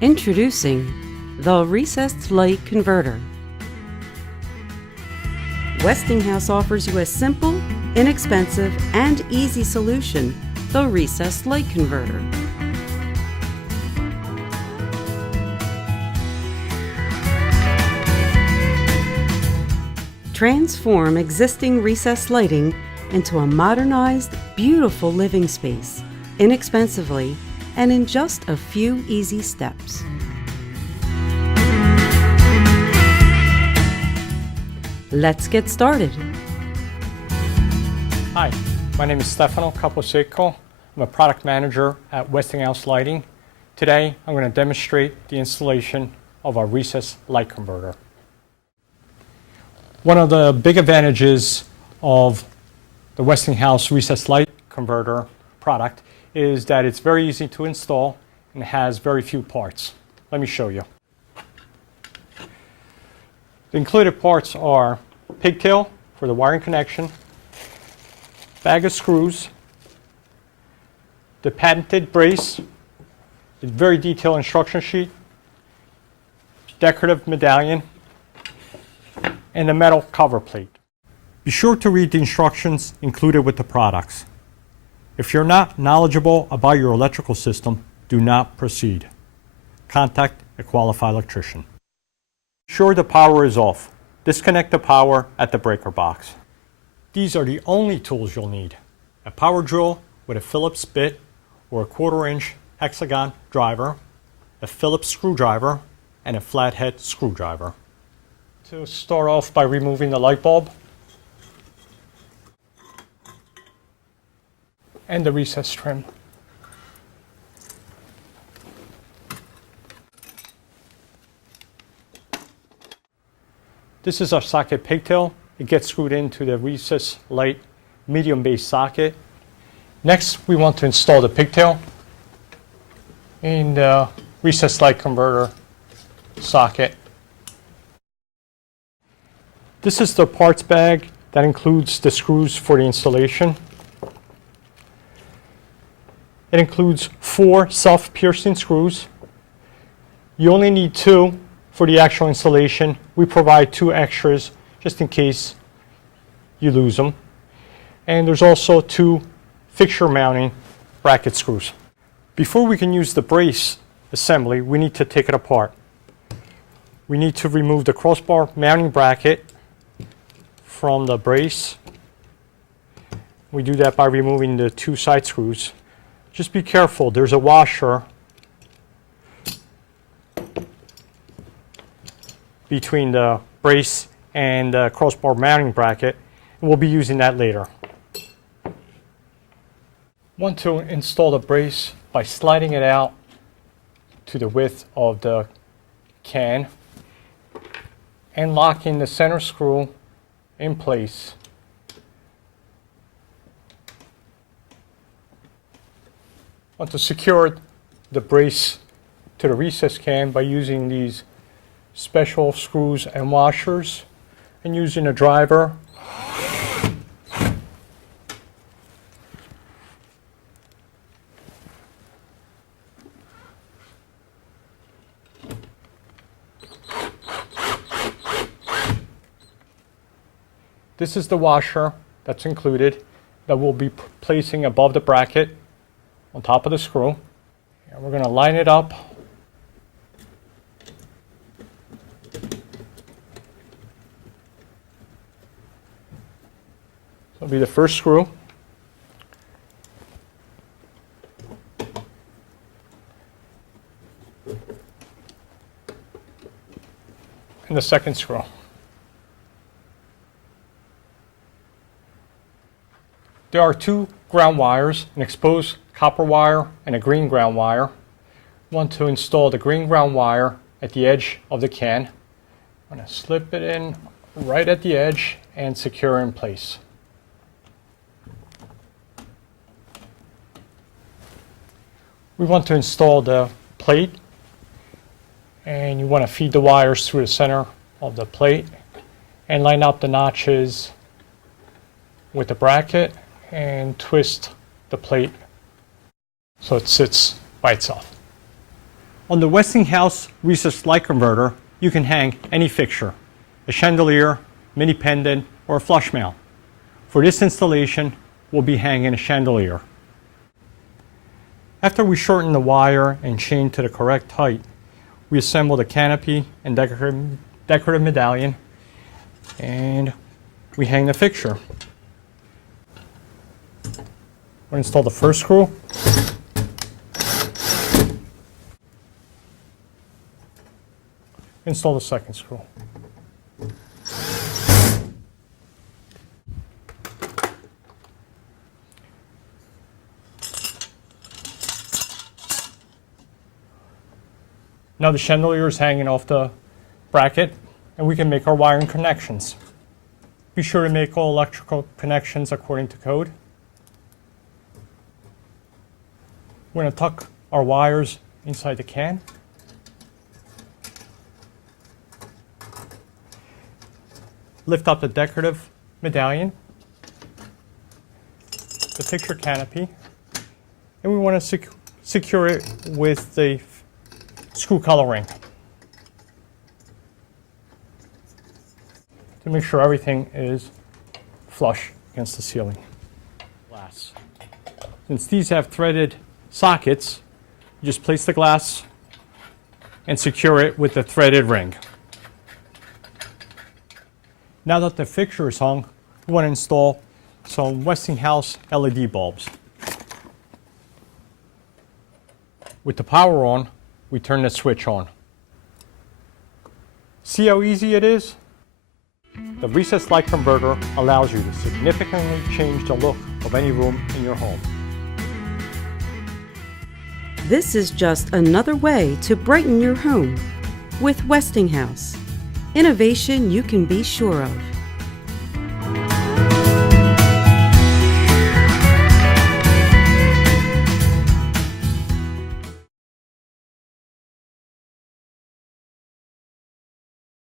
Introducing the Recessed Light Converter. Westinghouse offers you a simple, inexpensive, and easy solution, the Recessed Light Converter. Transform existing recessed lighting into a modernized, beautiful living space, inexpensively and in just a few easy steps. Let's get started. Hi, my name is Stefano Caposeco. I'm a product manager at Westinghouse Lighting. Today, I'm going to demonstrate the installation of our recessed light converter. One of the big advantages of the Westinghouse recessed light converter product is that it's very easy to install and has very few parts. Let me show you. The included parts are pigtail for the wiring connection, bag of screws, the patented brace, the very detailed instruction sheet, decorative medallion, and the metal cover plate. Be sure to read the instructions included with the products. If you're not knowledgeable about your electrical system, do not proceed. Contact a qualified electrician. Be sure the power is off. Disconnect the power at the breaker box. These are the only tools you'll need: a power drill with a Phillips bit or a 1/4-inch hexagon driver, a Phillips screwdriver, and a flathead screwdriver. To start off by removing the light bulb and the recess trim. This is our socket pigtail. It gets screwed into the recessed light medium base socket. Next, we want to install the pigtail in the recessed light converter socket. This is the parts bag that includes the screws for the installation. It includes 4 self-piercing screws. You only need 2 for the actual installation. We provide 2 extras just in case you lose them. And there's also 2 fixture mounting bracket screws. Before we can use the brace assembly, we need to take it apart. We need to remove the crossbar mounting bracket from the brace. We do that by removing the 2 side screws. Just be careful, there's a washer between the brace and the crossbar mounting bracket, and we'll be using that later. Want to install the brace by sliding it out to the width of the can and locking the center screw in place. Want to secure the brace to the recess can by using these special screws and washers and using a driver. This is the washer that's included that we'll be placing above the bracket on top of the screw. And we're going to line it up. That'll be the first screw. And the second screw. There are 2 ground wires, an exposed copper wire and a green ground wire. We want to install the green ground wire at the edge of the can. I'm going to slip it in right at the edge and secure in place. We want to install the plate, and you want to feed the wires through the center of the plate and line up the notches with the bracket and twist the plate so it sits by itself. On the Westinghouse recessed light converter, you can hang any fixture, a chandelier, mini pendant, or a flush mount. For this installation, we'll be hanging a chandelier. After we shorten the wire and chain to the correct height, we assemble the canopy and decorative medallion, and we hang the fixture. We'll install the first screw. Install the second screw. Now the chandelier is hanging off the bracket, and we can make our wiring connections. Be sure to make all electrical connections according to code. We're going to tuck our wires inside the can. Lift up the decorative medallion, the fixture canopy, and we want to secure it with the screw collar ring to make sure everything is flush against the ceiling. Glass. Since these have threaded sockets, you just place the glass and secure it with the threaded ring. Now that the fixture is hung, we want to install some Westinghouse LED bulbs. With the power on, we turn the switch on. See how easy it is? The recessed light converter allows you to significantly change the look of any room in your home. This is just another way to brighten your home with Westinghouse. Innovation you can be sure of.